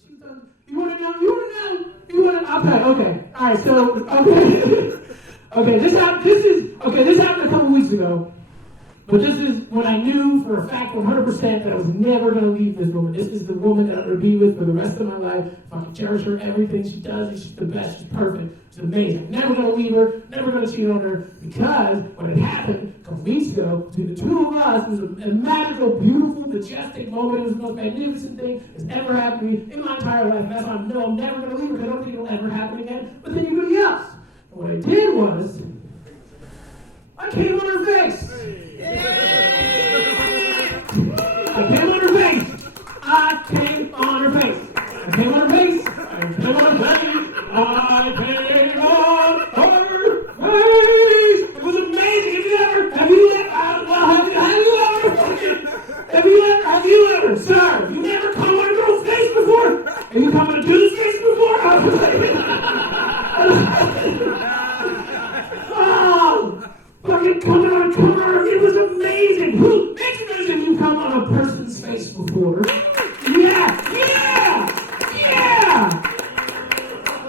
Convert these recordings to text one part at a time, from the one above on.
she's done. You want to know? Okay. All right, so, okay. Okay, this happened a couple weeks ago. But this is when I knew for a fact 100% that I was never going to leave this woman. This is the woman that I'm going to be with for the rest of my life. If I can cherish her, everything she does, she's the best, she's perfect, she's amazing. Never going to leave her, never going to cheat on her, because when it happened a couple weeks ago, between the two of us, it was a magical, beautiful, majestic moment. It was the most magnificent thing that's ever happened to me in my entire life. And that's why I know I'm never going to leave her, because I don't think it'll ever happen again with anybody else. And what I did was, I came on her face. I came on her face. I came on her face. I came on her face. I came on her face. I came on her face. It was amazing. Have you ever, sir, have you never come on a girl's face before? Have you come on a dude's face before? Oh, fucking come on, it was amazing. Make a noise if you come on a person's face before. Yeah.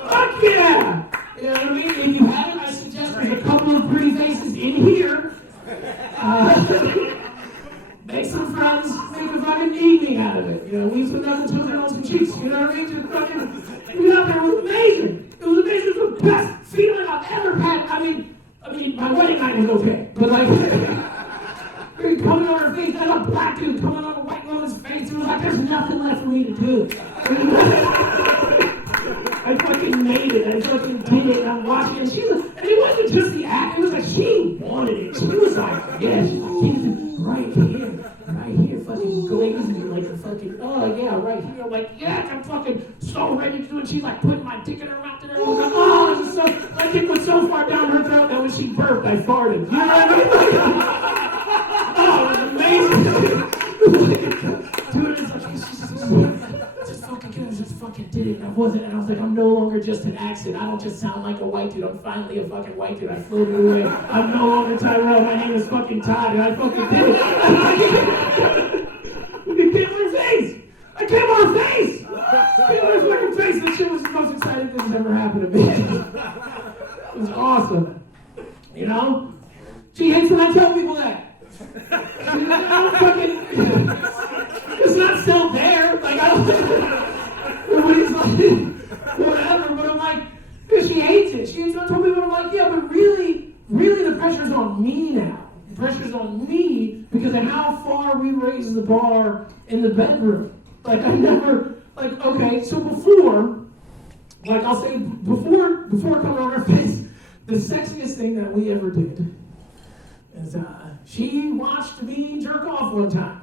Fuck yeah. You know what I mean? If you haven't, I suggest there's a couple of pretty faces in here. Make some friends, make a fucking evening out of it. You know, leave some knuckle toes on some cheeks. You know what I mean? Just fucking, be out there. It was amazing. It was amazing. It was the best feeling I've ever had. I mean, my wedding night was okay, but like, coming on her face, and a black dude coming on a white woman's face, it was like, there's nothing left for me to do. I fucking made it. I fucking did it. And I'm watching it. And it wasn't just the act. It was like she wanted it. She was like, yeah. She's like, Jesus, right here, fucking glazing me like a fucking, oh yeah, right here. I'm like, yes, I'm fucking so ready to do it. She's like putting my dick in her mouth and everything. I was like, oh, this is so, like it was so far down her throat that when she burped, I farted. You know what I mean? Oh, it was amazing. Dude, it's like, just fucking get it, just fucking did it. And I was like, I'm no longer just an accent. I don't just sound like a white dude. I'm finally a fucking white dude. I floated away. I'm no longer Tyrell. My name is fucking Todd. And I fucking did it. It came on her face. I came on her face. Came on her fucking face. This shit was the most exciting thing that's ever happened to me. It was awesome. You know? She hates when I tell people that. It's not still there. Like, I don't everybody's like, whatever, but I'm like, because she hates it. She hates when I tell people, I'm like, yeah, but really the pressure's on me now. The pressure's on me because of how far we raised the bar in the bedroom. Like, I never, like, okay, so before, like, I'll say, before coming on her face, the sexiest thing that we ever did is, she watched me jerk off one time.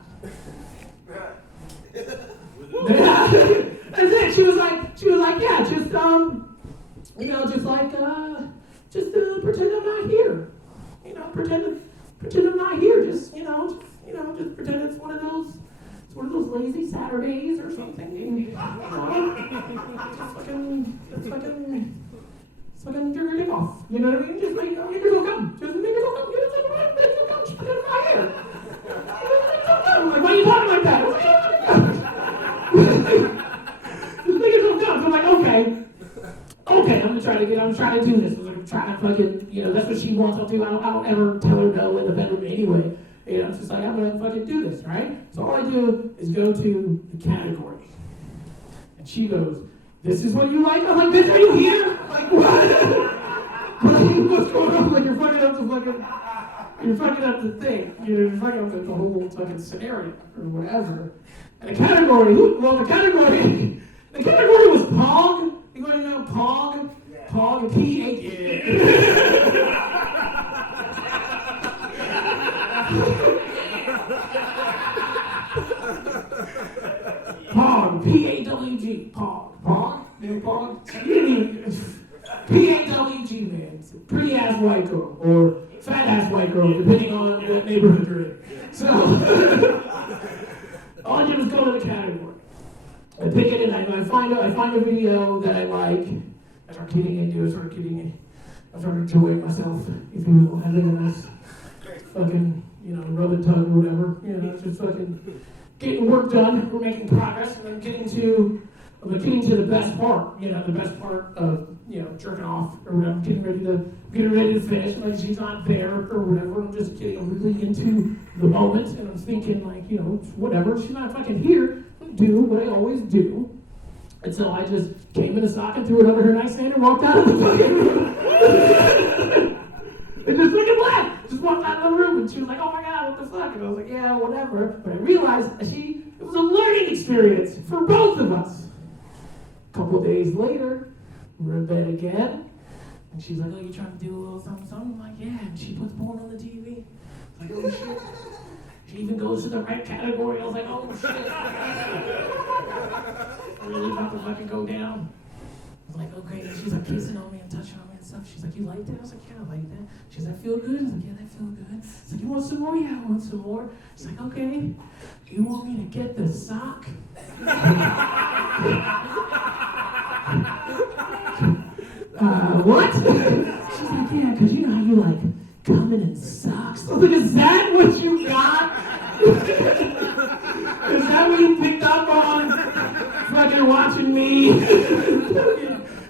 That's it. She was like, yeah, just pretend I'm not here. You know, pretend I'm not here. Just pretend it's one of those lazy Saturdays or something. Just fucking jerk your dick off. You know what I mean? Just make it go come. Just make it go come. Make it go come. Just pretend I'm not here. Like, why are you talking like that? Just make it go come. So I'm like, okay, I'm trying to do this. I'm trying to fucking, that's what she wants. I don't ever tell her no in the bedroom anyway. It's just like, I'm gonna fucking do this, right? So all I do is go to the category. And she goes, this is what you like? I'm like, bitch, are you here? Like, what? What's going on? Like, you're fucking up the thing. You're fucking up the whole fucking scenario or whatever. And the category was Pog. You want to know Pog? Yeah. Pog, P-H. Pog, P-A-W-G, Pog. Pog? You know Pog? P-A-W-G, man. It's a pretty ass white girl, or fat ass white girl, depending on what neighborhood you're in. So, all I do is go to the category. I pick it and I find a video that I like. I start getting into it, I start enjoying myself, if you will, having a nice fucking, rub and tug or whatever. It's just fucking getting work done. We're making progress, and I'm getting to I'm getting to the best part, the best part of, jerking off or whatever. I'm getting ready to finish. Like, she's not there or whatever. I'm just kidding. I'm really into the moment, and I'm thinking, like, whatever. She's not fucking here. I do what I always do. And so I just came in a sock and threw it under her nightstand and walked out of the fucking room. And just fucking laughed. Just walked out of the room, and she was like, oh my God, what the fuck? And I was like, yeah, whatever. But I realized it was a learning experience for both of us. A couple of days later, we're in bed again, and she's like, oh, you trying to do a little something, something? I'm like, yeah, and she puts porn on the TV. I was like, oh shit. She even goes to the right category. I was like, oh shit. Really about to fucking go down. I was like, okay. And she's like kissing on me and touching on me and stuff. She's like, you like that? I was like, yeah, I like that. She's like, feel good? I was like, yeah, that feel good. She's like, you want some more? Yeah, I want some more. She's like, okay. You want me to get the sock? What? She's like, yeah, because you know how you like coming in socks. I was like, is that what you got? Is that what you picked up on? Fucking watching me?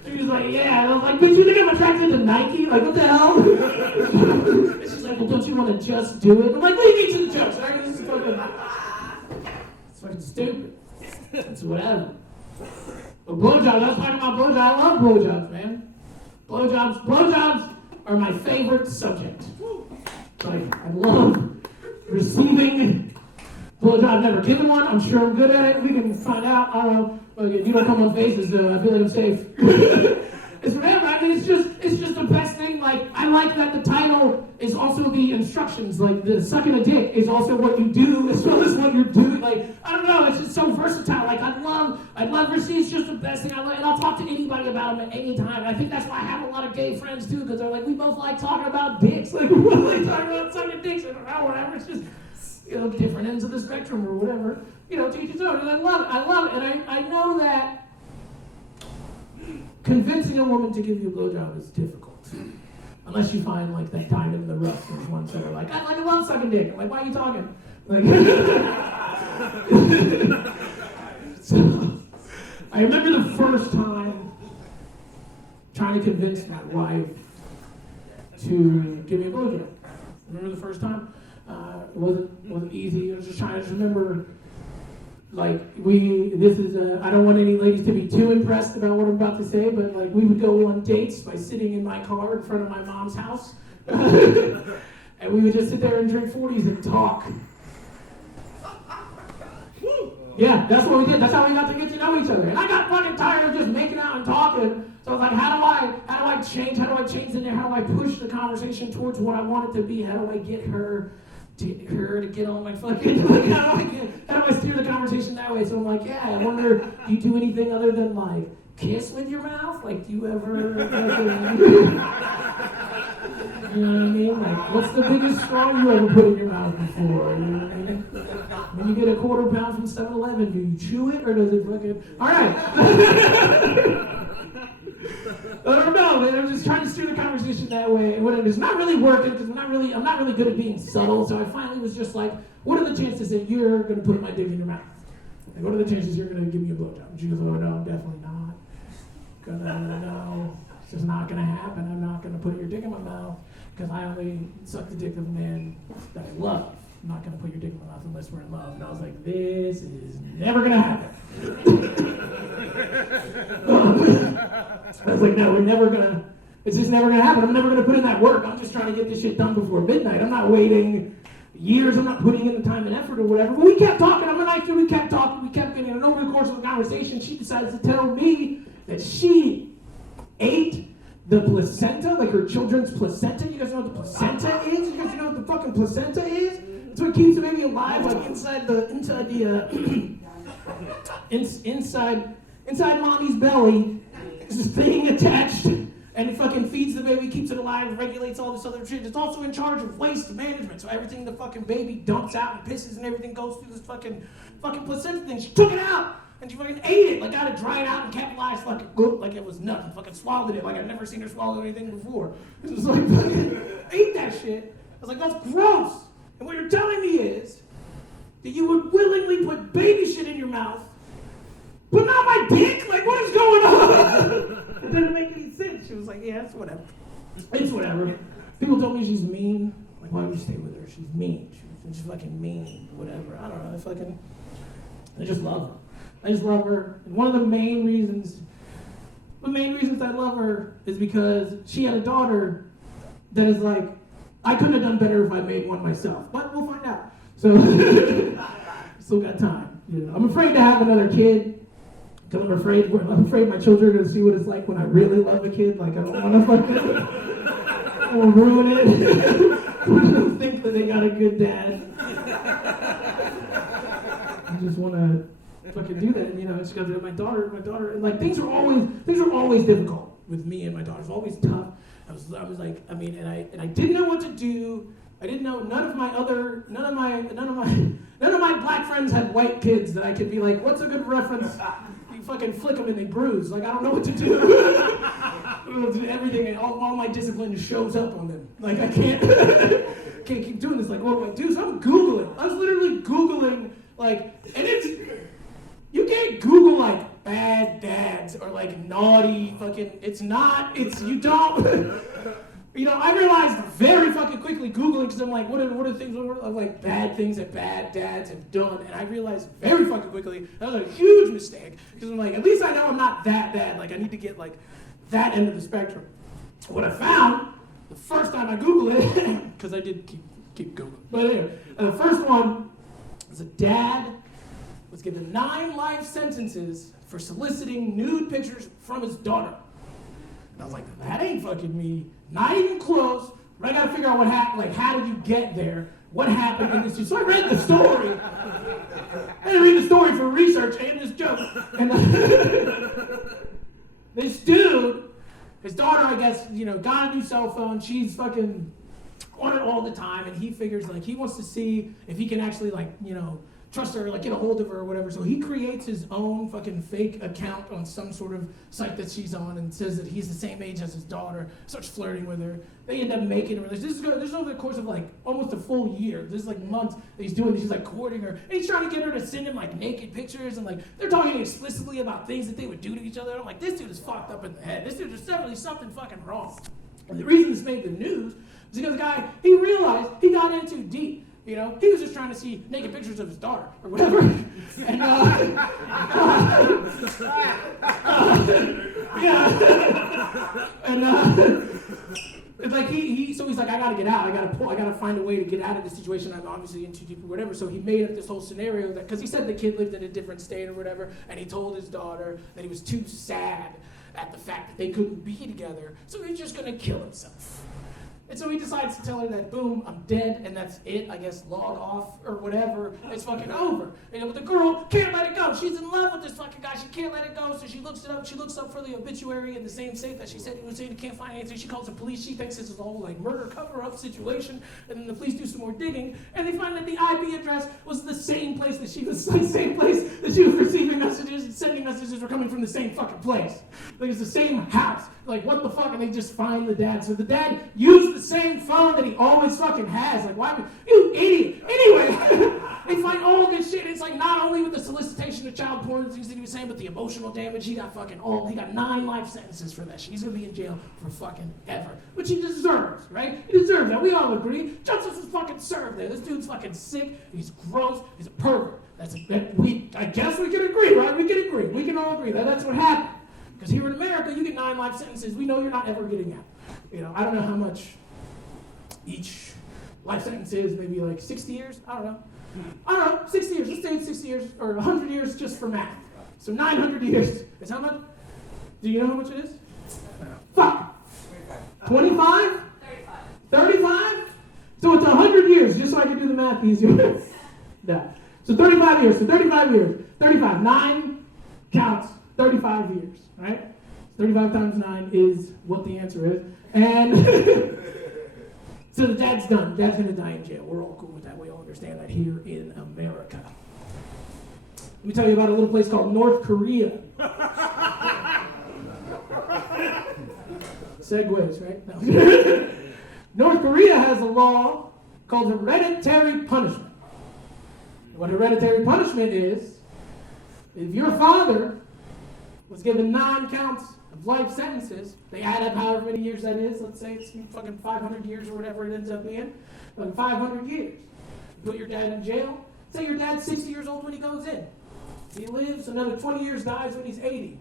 She was like, yeah. And I was like, bitch, you think I'm attracted to Nike? Like, what the hell? And she's like, well, don't you want to just do it? I'm like, leave me to the jokes. Right? It's fucking stupid. It's whatever. But blowjobs, I was talking about blowjobs. I love blowjobs, man. Blowjobs are my favorite subject. Like, I love receiving blowjob. I've never given one. I'm sure I'm good at it. We can find out. I don't know. Again, you don't come on faces, so I feel like I'm safe. It's whatever. I mean, it's just the best thing. Like, I like that the title is also the instructions. Like, the sucking a dick is also what you do as well as what you're doing. Like, I don't know. It's just so versatile. Like, I'd love receipts. Just the best thing. And I'll talk to anybody about them at any time. I think that's why I have a lot of gay friends too, because they're like, we both like talking about dicks. Like, we both like talking about sucking dicks. I don't know, whatever. It's just, different ends of the spectrum or whatever. To each his own. And I love it. And I know that convincing a woman to give you a blowjob is difficult. Unless you find, like, that diamond in the rough. There's ones that are like, I love sucking dick. I'm like, why are you talking? Like, so, I remember the first time trying to convince my wife to give me a blowjob. Remember the first time? It wasn't easy. I was just trying to remember, like, I don't want any ladies to be too impressed about what I'm about to say, but, like, we would go on dates by sitting in my car in front of my mom's house. And we would just sit there and drink 40s and talk. Yeah, that's what we did. That's how we got to get to know each other. And I got fucking tired of just making out and talking. So I was like, how do I change? How do I change in there? How do I push the conversation towards what I want it to be? How do I get her to get on my fucking, how do I steer the conversation that way? So I'm like, yeah, I wonder, do you do anything other than, like, kiss with your mouth? Like, do you ever, you know what I mean? Like, what's the biggest straw you ever put in your mouth before? You know what I mean? When you get a quarter pound from 7-Eleven, do you chew it or does it fucking, all right. I don't know, man. I'm just trying to steer the conversation that way. It's not really working because I'm not really good at being subtle. So I finally was just like, what are the chances that you're going to put my dick in your mouth? Like, what are the chances you're going to give me a blowjob? And she goes, oh, no, I'm definitely not. No, it's just not going to happen. I'm not going to put your dick in my mouth because I only suck the dick of a man that I love. I'm not going to put your dick in my mouth unless we're in love. And I was like, this is never going to happen. I was like, no, it's just never going to happen. I'm never going to put in that work. I'm just trying to get this shit done before midnight. I'm not waiting years. I'm not putting in the time and effort or whatever. But we kept talking. I'm a nice dude. We kept talking. We kept getting, and over the course of the conversation, she decides to tell me that she ate the placenta, like her children's placenta. You guys know what the placenta is? You guys know what the fucking placenta is? It's what keeps the baby alive, like inside mommy's belly. It's this thing attached, and it fucking feeds the baby, keeps it alive, regulates all this other shit. It's also in charge of waste management, so everything the fucking baby dumps out and pisses and everything goes through this fucking placenta thing. She took it out, and she fucking ate it, like got it dried out and kept alive, fucking good, like it was nothing. Fucking swallowed it, like I've never seen her swallow anything before. It was like, fucking ate that shit. I was like, that's gross. And what you're telling me is that you would willingly put baby shit in your mouth, but not my dick? like, yeah, it's whatever. It's whatever. People told me she's mean. Like, why would you stay with her? She's mean. She's fucking mean. Whatever. I don't know. I just love her. I just love her. And one of the main reasons I love her is because she had a daughter that is like, I couldn't have done better if I made one myself. But we'll find out. So, still got time. You know, I'm afraid to have another kid. Because I'm afraid my children are going to see what it's like when I really love a kid. Like, I don't want to fucking I'll ruin it. Think that they got a good dad. I just want to fucking do that. You know, it's because my daughter, and like things are always difficult with me and my daughter. It's always tough. I was like, I mean, and I didn't know what to do. I didn't know. None of my black friends had white kids that I could be like, what's a good reference? You fucking flick them and they bruise. Like, I don't know what to do. Everything, all my discipline shows up on them. Like, I can't keep doing this. Like, what do I do? So I'm Googling. I was literally Googling, like, and you can't Google, like, bad dads or, like, naughty fucking, you don't. You know, I realized very fucking quickly Googling, because I'm like, what are things of like bad things that bad dads have done? And I realized very fucking quickly that was a huge mistake, because I'm like, at least I know I'm not that bad. Like, I need to get like that end of the spectrum. What I found the first time I Googled it, because I did keep Googling. But anyway, the first one was a dad was given 9 life sentences for soliciting nude pictures from his daughter. And I was like, that ain't fucking me. Not even close. But I gotta figure out what happened. Like, how did you get there? What happened in this? So I read the story. I had to read the story for research and this joke. And this dude, his daughter, I guess, you know, got a new cell phone. She's fucking on it all the time, and he figures like he wants to see if he can actually like, you know, trust her, like get a hold of her or whatever. So he creates his own fucking fake account on some sort of site that she's on and says that he's the same age as his daughter, starts flirting with her. They end up making a relationship. This is over the course of like almost a full year. This is like months that he's doing this. He's like courting her. And he's trying to get her to send him like naked pictures, and like they're talking explicitly about things that they would do to each other. And I'm like, this dude is fucked up in the head. This dude, there's definitely something fucking wrong. And the reason this made the news is because the guy, he realized he got in too deep. You know, he was just trying to see naked pictures of his daughter or whatever. And it's like so he's like, I gotta get out. I gotta find a way to get out of this situation. I'm obviously in too deep or whatever. So he made up this whole scenario that, because he said the kid lived in a different state or whatever, and he told his daughter that he was too sad at the fact that they couldn't be together, so he's just gonna kill himself. And so he decides to tell her that, boom, I'm dead, and that's it, I guess, log off or whatever, it's fucking over. And but the girl can't let it go. She's in love with this fucking guy. She can't let it go, so she looks it up. She looks up for the obituary in the same state that she said he was in. He can't find anything. She calls the police. She thinks this is a whole like murder cover-up situation, and then the police do some more digging, and they find that the IP address was the same place that she was, receiving messages and sending messages were coming from the same fucking place. Like, it's the same house. Like, what the fuck? And they just find the dad. So the dad used the same phone that he always fucking has. Like, why would you idiot? Anyway, they find all this shit. It's like not only with the solicitation of child porn things that he was saying, but the emotional damage. He got 9 life sentences for that shit. He's gonna be in jail for fucking ever. Which he deserves, right? He deserves that. We all agree. Justice is fucking served there. This dude's fucking sick. He's gross. He's a pervert. I guess we can agree, right? We can agree. We can all agree that that's what happened. Because here in America, you get 9 life sentences. We know you're not ever getting out. You know, I don't know how much each life sentence is, maybe like 60 years? I don't know, 60 years. Let's say it's 60 years, or 100 years just for math. So 900 years is how much? Do you know how much it is? Fuck! 25? 35? So it's 100 years, just so I can do the math easier. No. So 35 years, 35, 9 counts, 35 years, right? 35 times 9 is what the answer is. And so the dad's done. Dad's gonna die in jail. We're all cool with that. We all understand that here in America. Let me tell you about a little place called North Korea. Segues, right? No. North Korea has a law called hereditary punishment. What hereditary punishment is, if your father was given 9 counts of life sentences. They add up however many years that is. Let's say it's fucking 500 years or whatever it ends up being. Like 500 years. You put your dad in jail. Say your dad's 60 years old when he goes in. He lives another 20 years, dies when he's 80.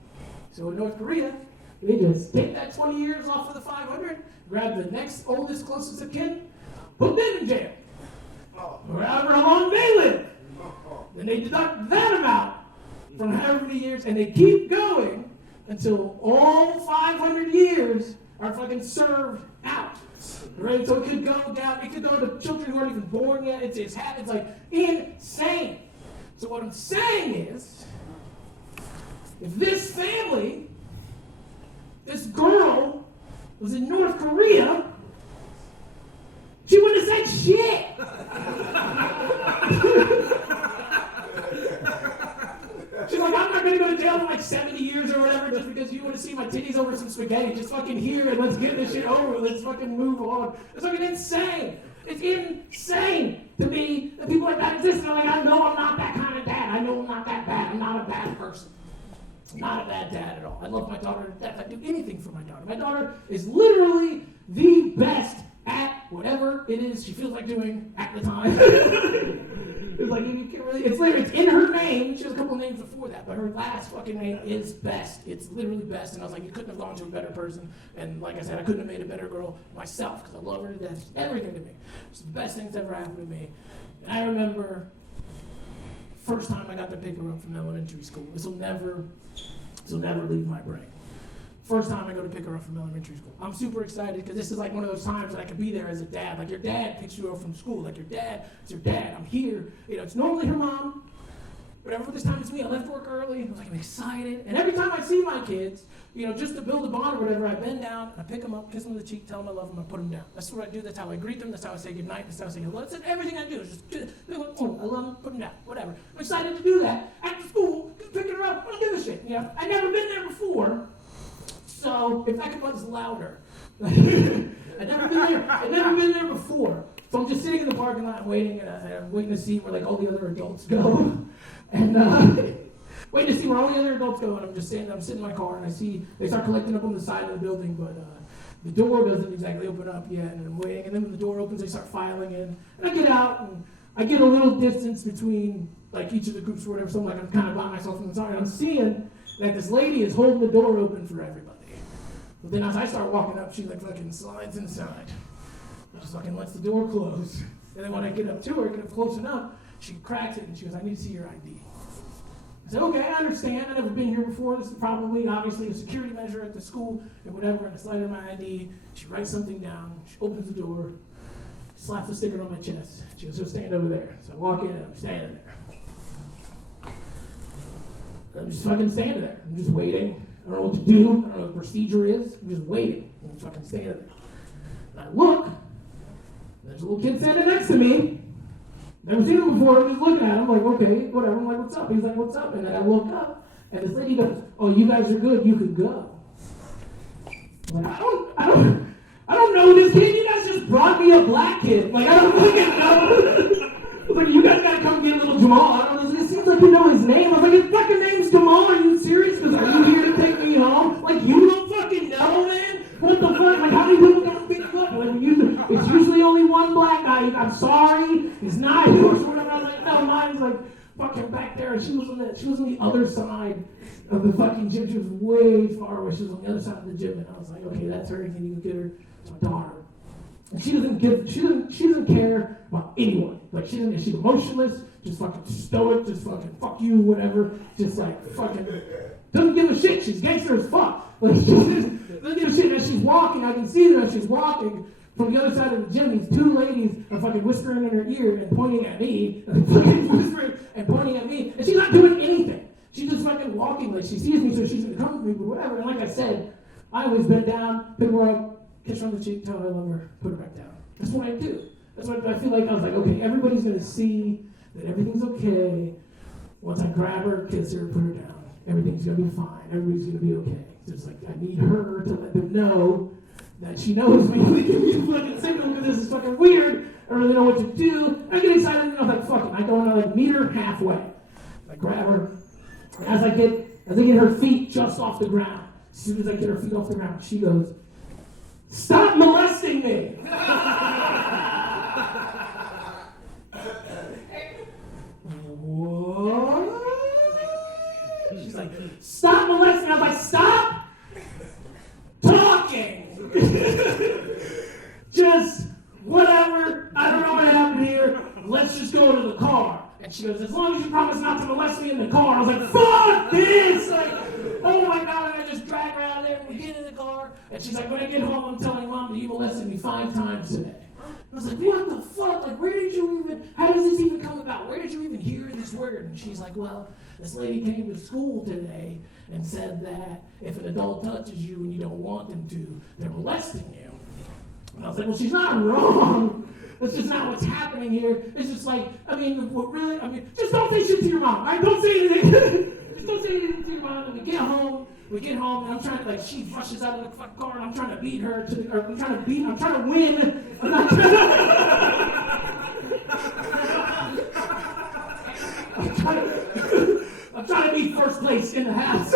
So in North Korea, they just take that 20 years off of the 500, grab the next oldest, closest of kin, put them in jail. Or however long they live. Then they deduct that amount from however many years, and they keep going until all 500 years are fucking served out. Right? So it could go down, it could go to children who aren't even born yet. It's like insane. So what I'm saying is, if this family, this girl, was in North Korea, she wouldn't have said shit. She's like, I'm not going to go to jail for like 70 years or whatever just because you want to see my titties over some spaghetti. Just fucking here and let's get this shit over. Let's fucking move on. It's fucking insane. It's insane to me that people like that exist. And I'm like, I know I'm not that kind of dad. I know I'm not that bad. I'm not a bad person. I'm not a bad dad at all. I love my daughter to death. I'd do anything for my daughter. My daughter is literally the best at whatever it is she feels like doing at the time. It's like, you can't really, it's in her name. She has a couple names before that, but her last fucking name is Best. It's literally Best. And I was like, you couldn't have gone to a better person. And like I said, I couldn't have made a better girl myself because I love her to death. She's everything to me. It's the best thing that's ever happened to me. And I remember first time I got to pick her up from elementary school. This will never leave my brain. First time I go to pick her up from elementary school. I'm super excited because this is like one of those times that I could be there as a dad. Like your dad picks you up from school. Like your dad, it's your dad. I'm here. You know, it's normally her mom. But for this time it's me. I left work early. I was like, I'm excited. And every time I see my kids, you know, just to build a bond or whatever, I bend down, I pick them up, kiss them on the cheek, tell them I love them, I put them down. That's what I do. That's how I greet them. That's how I say goodnight. That's how I say hello. That's everything I do. Is just, oh, I love them, put them down, whatever. I'm excited to do that. After school, just picking her up. I don't give a shit. You know, I've never been there before. So if that was louder, I'd never been there before. So I'm just sitting in the parking lot waiting, and I'm waiting to see where like all the other adults go, and waiting to see where all the other adults go. And I'm sitting in my car, and I see they start collecting up on the side of the building, but the door doesn't exactly open up yet, and I'm waiting. And then when the door opens, they start filing in, and I get out, and I get a little distance between like each of the groups or whatever. So I'm like, I'm kind of by myself from the side. I'm seeing that this lady is holding the door open for everybody. But then as I start walking up, she like fucking slides inside. Just fucking lets the door close. And then when I get up to her, get up close enough, she cracks it and she goes, I need to see your ID. I said, okay, I understand. I've never been here before. This is probably, obviously, a security measure at the school and whatever. And I slide her my ID. She writes something down. She opens the door, slaps a sticker on my chest. She goes, so stand over there. So I walk in and I'm standing there. I'm just fucking standing there. I'm just waiting. I don't know what to do. I don't know what the procedure is. I'm just waiting. I'm fucking standing there. And I look. There's a little kid standing next to me. Never seen him before. I'm just looking at him. I'm like, okay, whatever. I'm like, what's up? He's like, what's up? And then I look up. And this lady goes, oh, you guys are good. You can go. I'm like, I don't know this kid. You guys just brought me a black kid. Like, I don't fucking know. Like, you guys gotta come get little Jamal. I don't know. It seems like you know his name. I was like, his fucking name's Jamal. Are you serious? Because are you here to take me home? Like, you don't fucking know, man? What the fuck? Like, how many people come pick you up? Like, it's usually only one black guy. I'm sorry. It's not yours or whatever. I was like, no, mine's like fucking back there. And she was on the other side of the fucking gym. She was way far away. She was on the other side of the gym. And I was like, okay, that's her. Can you get her? It's my daughter. And she doesn't care about anyone. Like, she's emotionless, just fucking stoic, just fucking fuck you, whatever. Just like fucking doesn't give a shit. She's gangster as fuck. Like, she doesn't give a shit. As she's walking, I can see that as she's walking from the other side of the gym, these two ladies are fucking whispering in her ear and pointing at me, and fucking whispering and pointing at me, and she's not doing anything. She's just fucking walking like she sees me, so she's gonna come with me, but whatever. And like I said, I always bend down, pick her up, kiss her on the cheek, tell her I love her, put her back down. That's what I do. That's what I feel like. I was like, okay, everybody's gonna see that everything's okay. Once I grab her, kiss her, put her down, everything's gonna be fine. Everybody's gonna be okay. So it's like I need her to let them know that she knows me. They give me a fucking signal because this is fucking weird. I don't really know what to do. I get excited and I was like, fuck it. I go and I like meet her halfway. I grab her. And as I get her feet just off the ground, As soon as I get her feet off the ground, she goes, "Stop molesting me!" What? She's like, "Stop molesting me." I was like, "Stop talking." Just whatever. I don't know what happened here. Let's just go to the car. And she goes, "As long as you promise not to molest me in the car." I was like, "Fuck this!" Like, oh my God. And I just drag her out of there and we get in the car. And she's like, "When I get home, I'm telling Mom that you molested me 5 times today." I was like, "What the fuck? Like, where did you even, how does this even come about? Where did you even hear this word?" And she's like, "Well, this lady came to school today and said that if an adult touches you and you don't want them to, they're molesting you." And I was like, "Well, she's not wrong. That's just not what's happening here. It's just like, what really, just don't say shit to your mom, all right? Don't say anything." Just don't say anything to your mom. And we get home, and I'm trying to, like, she rushes out of the fucking car, and I'm trying to beat her, I'm trying to win. I'm trying to be first place in the house.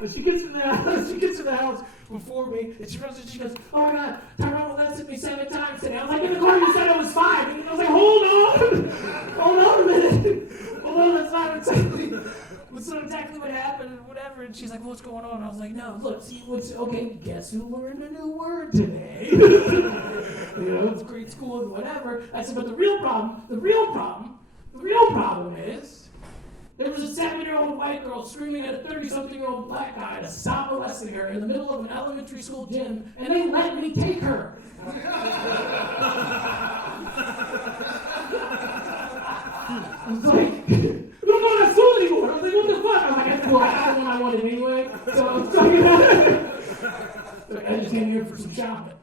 But she gets in the house before me, and she runs and she goes, "Oh my God, Tyrone molested me 7 times today." I was like, "In the car you said it was 5. And I was like, hold on a minute. Hold on, that's not exactly what happened and whatever." And she's like, "What's going on?" I was like, "No, look, see okay, guess who learned a new word today?" It's great school and whatever. I said, "But the real problem is, there was a 7-year-old white girl screaming at a 30-something-year-old black guy to stop molesting her in the middle of an elementary school gym, and they let me take her." I was like, "We don't go to school anymore." I was like, "What the fuck?" I was like, "Well, I got the one I wanted anyway." So I was talking about it. So I just came here for some shopping.